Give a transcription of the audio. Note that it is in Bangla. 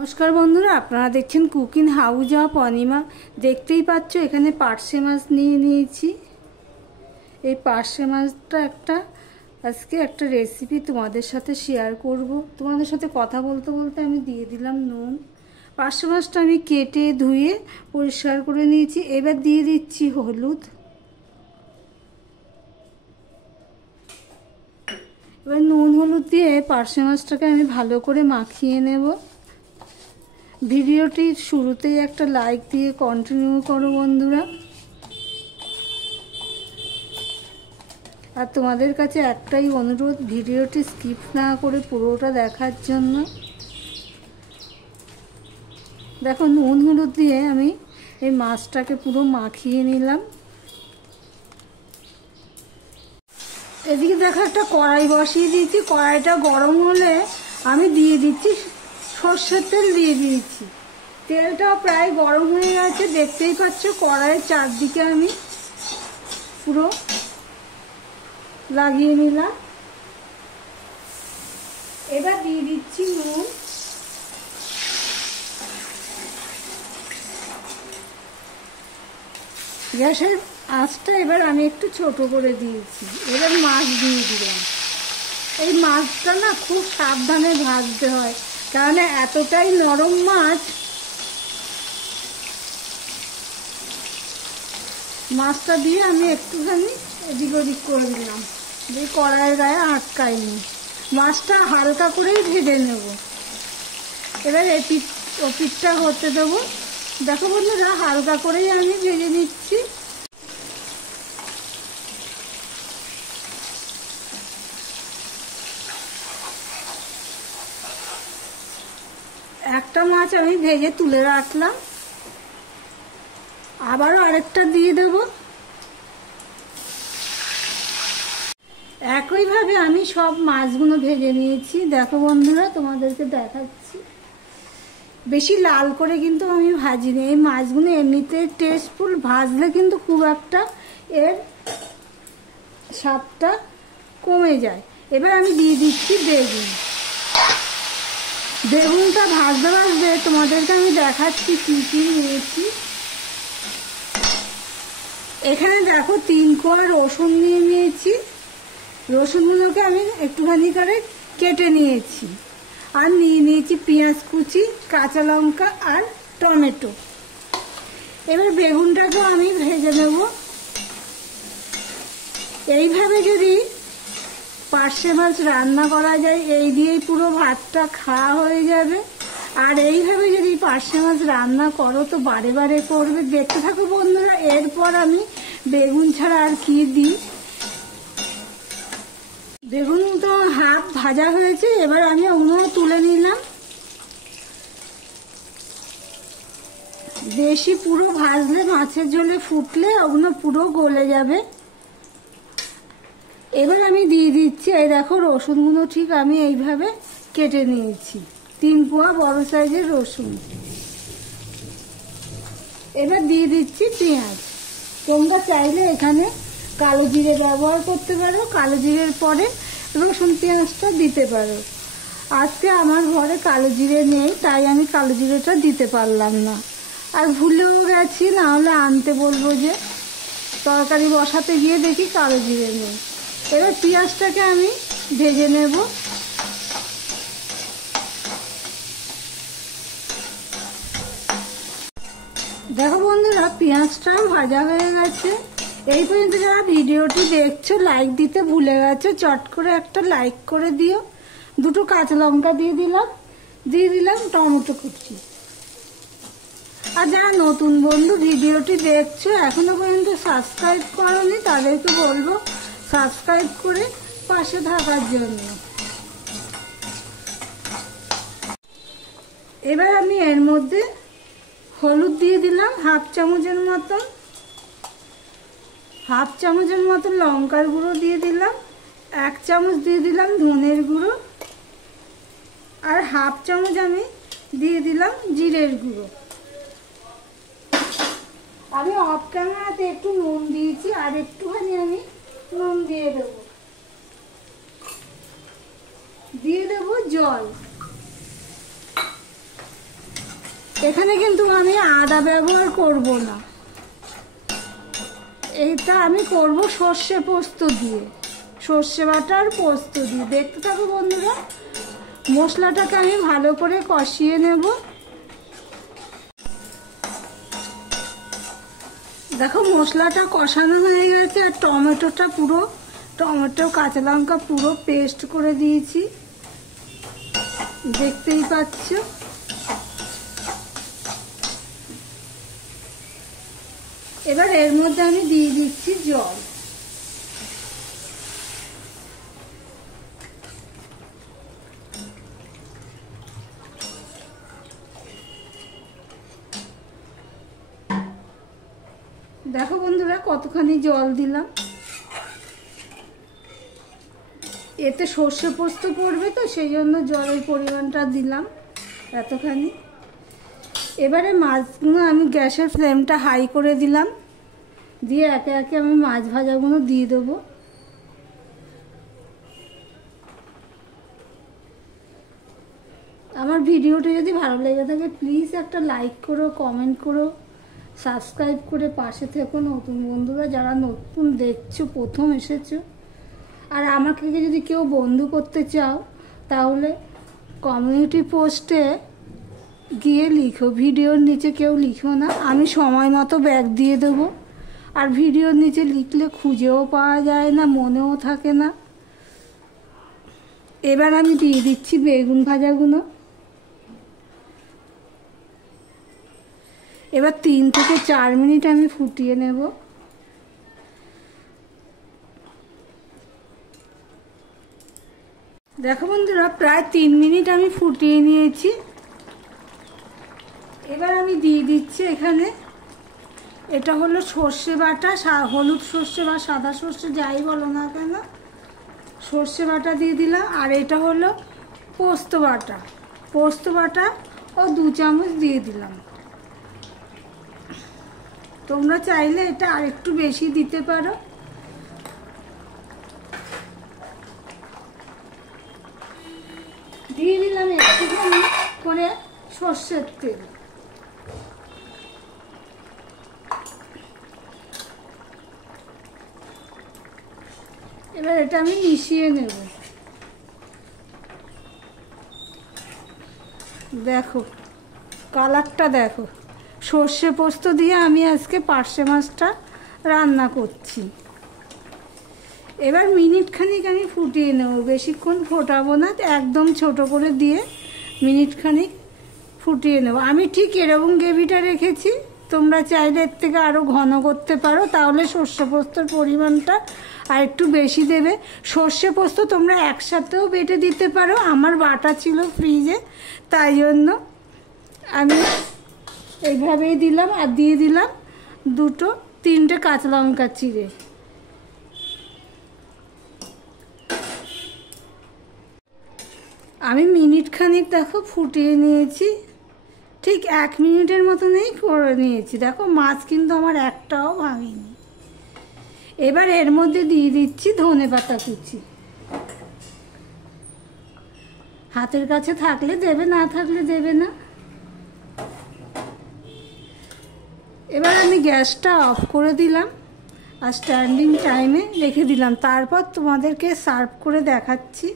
নমস্কার বন্ধুরা, আপনারা দেখছেন কুকিং হাউস অফ অনিমা। দেখতেই পাচ্ছ এখানে পার্শে মাছ নিয়ে নিয়েছি। এই পার্শে মাছটা আজকে একটা রেসিপি তোমাদের সাথে শেয়ার করব। তোমাদের সাথে কথা বলতে বলতে আমি দিয়ে দিলাম নুন। পার্শে মাছটা আমি কেটে ধুয়ে পরিষ্কার করে নিয়েছি। এবার দিয়ে দিচ্ছি হলুদ। এবার নুন হলুদ দিয়ে পার্শে মাছটাকে আমি ভালো করে মাখিয়ে নেব। ভিডিওটির শুরুতেই একটা লাইক দিয়ে কন্টিনিউ করো বন্ধুরা। আর তোমাদের কাছে একটাই অনুরোধ, ভিডিওটি স্কিপ না করে পুরোটা দেখার জন্য। দেখো, নুন হলুদ দিয়ে আমি এই মাছটাকে পুরো মাখিয়ে নিলাম। এদিকে দেখো একটা কড়াই বসিয়ে দিয়েছি। কড়াইটা গরম হলে আমি দিয়ে দিচ্ছি সর্ষের তেল। দিয়ে দিয়েছি, তেলটাও প্রায় গরম হয়ে গেছে। দেখতেই পাচ্ছ কড়াইয়ের চারদিকে আমি পুরো লাগিয়ে নিলাম। এবার দিয়ে দিচ্ছি নুন। গ্যাসের আঁচটা এবার আমি একটু ছোট করে দিয়েছি। এবার মাছ দিয়ে দিলাম। এই মাছটা না খুব সাবধানে ভাজতে হয়, কারণ এতটাই নরম মাছ। মাছটা দিয়ে আমি একটুখানি এদিক ওদিক করে দিলাম, যে কড়াইয়ের গায়ে আটকায়নি। মাছটা হালকা করেই ভেজে নেব। এবার ও পিঠটা হতে দেবো। দেখো বন্ধুরা, হালকা করেই আমি ভেজে নিচ্ছি। একটা মাছ আমি ভেজে তুলে রাখলাম, আবারও আরেকটা দিয়ে দেব। একইভাবে আমি সব মাছগুলো ভেজে নিয়েছি। দেখো বন্ধুরা, তোমাদেরকে দেখাচ্ছি। বেশি লাল করে কিন্তু আমি ভাজিনি। এই মাছগুলো এমনিতে টেস্টফুল, ভাজলে কিন্তু খুব একটা এর স্বাদটা কমে যায়। এবার আমি দিয়ে দিচ্ছি বেগুন। বেগুনটা ভাজতে ভাজতে তোমাদেরকে আমি দেখাচ্ছি কি কি নিয়েছি। এখানে দেখো 3 কোয়া রসুন নিয়ে নিয়েছি। রসুনগুলোকে আমি একটুখানি করে কেটে নিয়েছি। আর নিয়ে নিয়েছি পেঁয়াজ কুচি, কাঁচা লঙ্কা আর টমেটো। এবার বেগুনটাকেও আমি ভেজে নেব। এইভাবে যদি পার্শে মাছ রান্না করা যায়, এই দিয়েই পুরো ভাতটা খাওয়া হয়ে যাবে। আর এইভাবে যদি পার্শে মাছ রান্না করো তো বারে বারে করবে। দেখতে থাকো বন্ধুরা। এরপর আমি বেগুন ছাড়া আর কি দিই। বেগুন তো হাফ ভাজা হয়েছে। এবার আমি ওগুলো তুলে নিলাম। বেশি পুরো ভাজলে মাছের ঝোলে ফুটলে ওগুলো পুরো গলে যাবে। এবার আমি দিয়ে দিচ্ছি, এই দেখো রসুনগুলো ঠিক আমি এইভাবে কেটে নিয়েছি। 3 কোয়া বড় সাইজের রসুন। এবার দিয়ে দিচ্ছি পেঁয়াজ। তোমরা চাইলে এখানে কালো জিরে ব্যবহার করতে পারো। কালো জিরের পরে রসুন পেঁয়াজটা দিতে পারো। আজকে আমার ঘরে কালো জিরে নেই, তাই আমি কালো জিরেটা দিতে পারলাম না। আর ভুলেও গেছি, নাহলে আনতে বলবো। যে তরকারি বসাতে গিয়ে দেখি কালো জিরে নেই। এবার পেঁয়াজটাকে আমি ভেজে নেব। দেখো বন্ধুরা, পেঁয়াজটা ভাজা হয়ে গেছে। এই পর্যন্ত যারা ভিডিওটি দেখছো, লাইক দিতে ভুলে গেছো, চট করে একটা লাইক করে দিও। 2টো কাঁচা লঙ্কা দিয়ে দিলাম টমেটো কুচি। আর যারা নতুন বন্ধু ভিডিওটি দেখছো, এখনো পর্যন্ত সাবস্ক্রাইব করোনি, তাদেরকে বলবো সাবস্ক্রাইব করে পাশে থাকার জন্য। এবার আমি এর মধ্যে হলুদ দিয়ে দিলাম হাফ চামচের মতন। হাফ চামচের মতন লঙ্কার গুঁড়ো দিয়ে দিলাম। 1 চামচ দিয়ে দিলাম ধনের গুঁড়ো। আর হাফ চামচ আমি দিয়ে দিলাম জিরের গুঁড়ো। আমি অফ ক্যামেরাতে একটু নুন দিয়েছি, আর একটুখানি আমি নুন দিয়ে দেবো। দিয়ে দেবো জল। এখানে কিন্তু আমি আদা ব্যবহার করব না, এইটা আমি করব সর্ষে পোস্ত দিয়ে, সর্ষে বাটা আর পোস্ত দিয়ে। দেখতে থাকো বন্ধুরা, মশলাটাকে আমি ভালো করে কষিয়ে নেব। দেখো মশলাটা কষানো হয়ে গেছে, আর টমেটোটা পুরো, টমেটো কাঁচা লঙ্কা পুরো পেস্ট করে দিয়েছি, দেখতেই পাচ্ছ। এবার এর মধ্যে আমি দিয়ে দিচ্ছি জল। দেখো বন্ধুরা কতখানি জল দিলাম, এতে সর্ষে পোস্ত পড়বে তো সেই জন্য জলের পরিমাণটা দিলাম এতখানি। এবারে মাছগুলো আমি গ্যাসের ফ্লেমটা হাই করে দিলাম, দিয়ে একে একে আমি মাছ ভাজাগুলো দিয়ে দেবো। আমার ভিডিওটা যদি ভালো লেগে থাকে প্লিজ একটা লাইক করো, কমেন্ট করো, সাবস্ক্রাইব করে পাশে থেকো নতুন বন্ধুরা যারা নতুন দেখছো, প্রথম এসেছো। আর আমাকে যদি কেউ বন্ধু করতে চাও তাহলে কমিউনিটি পোস্টে গিয়ে লিখো, ভিডিওর নিচে কেউ লিখো না, আমি সময় মতো ব্যাগ দিয়ে দেবো। আর ভিডিওর নিচে লিখলে খুঁজেও পাওয়া যায় না, মনেও থাকে না। এবার আমি দিয়ে দিচ্ছি বেগুন ভাজাগুলো। এবার 3 থেকে 4 মিনিট আমি ফুটিয়ে নেব। দেখো বন্ধুরা প্রায় 3 মিনিট আমি ফুটিয়ে নিয়েছি। এবার আমি দিয়ে দিচ্ছি এখানে, এটা হলো সর্ষে বাটা, হলুদ সর্ষে বা সাদা সর্ষে যাই বলো না কেন, সর্ষে বাটা দিয়ে দিলাম। আর এটা হলো পোস্ত বাটা, পোস্ত বাটা ও 2 চামচ দিয়ে দিলাম। তোমরা চাইলে এটা আরেকটু বেশি দিতে পারো। দিয়ে দিলাম একটুখানি করে সর্ষের তেল। এবার এটা আমি মিশিয়ে নেব। দেখো কালারটা দেখো, সর্ষে পোস্ত দিয়ে আমি আজকে পার্শে মাছটা রান্না করছি। এবার মিনিট খানিক আমি ফুটিয়ে নেব, বেশিক্ষণ ফোটাবো না, একদম ছোট করে দিয়ে মিনিট খানিক ফুটিয়ে নেব। আমি ঠিক এরকম গ্রেভিটা রেখেছি, তোমরা চাইলে এর থেকে আরও ঘন করতে পারো, তাহলে সর্ষে পোস্তর পরিমাণটা আর একটু বেশি দেবে। সর্ষে পোস্ত তোমরা একসাথেও বেটে দিতে পারো, আমার বাটা ছিল ফ্রিজে তাই জন্য আমি এইভাবেই দিলাম। আর দিয়ে দিলাম 2-3টে কাঁচা লঙ্কা চিড়ে। আমি মিনিট খানিক দেখো ফুটিয়ে নিয়েছি, ঠিক 1 মিনিটের মতনই করে নিয়েছি। দেখো মাছ কিন্তু আমার একটাও ভাঙেনি। এবার এর মধ্যে দিয়ে দিচ্ছি ধনেপাতা কুচি, হাতের কাছে থাকলে দেবে, না থাকলে দেবে না। এবার আমি গ্যাসটা অফ করে দিলাম আর স্ট্যান্ডিং টাইমে রেখে দিলাম, তারপর তোমাদেরকে সার্ভ করে দেখাচ্ছি।